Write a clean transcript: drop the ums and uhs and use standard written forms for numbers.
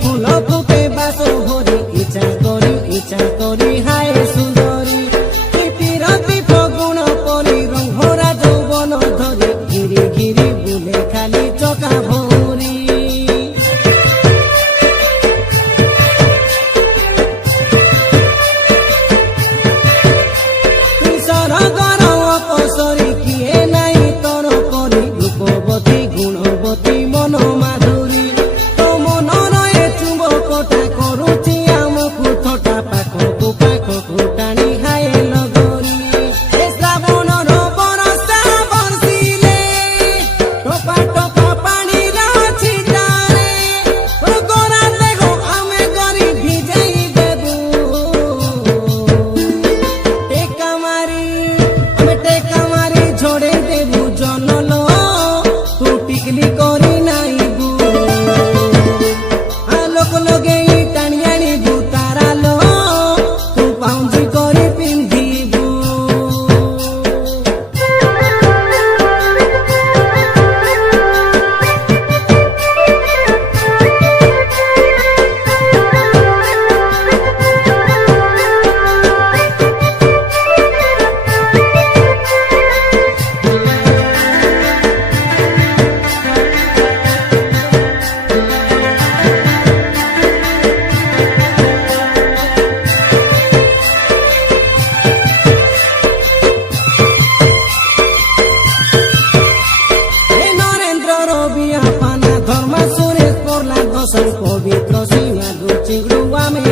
ফুল ফুটে বাস ভরি ইচ্ছা করি হায় সুন্দরী পিরতি ফগুণ পরি রঙরা যৌবন ধরি ঘিরি ঘিরি বুলে খালি চকা ভরি সরগর অপসরি কিয়ে নাই তর করি রূপবতী গুণবতী মন মাধুরী তো মনর এ চুম্বকটা করুচি আমকু থটা পাখকু টানি হায় লগরি এ শ্রাবণর বরষা বর্ষিলে টোপা টোপা পানির ছিটারে গোরা দেহ আমি করি ভিজাই দেবু টেকা মারি ঝড়ে দেবু জনল তু টিকলি করি নাইবু আলোক লগেই টানি আনিবু তারালো তু পাউজি করে পিন্ধিবু ধর্মা সুরেশ পড়লা দশম পবিত্র সীমা দু চিংড়ু আমি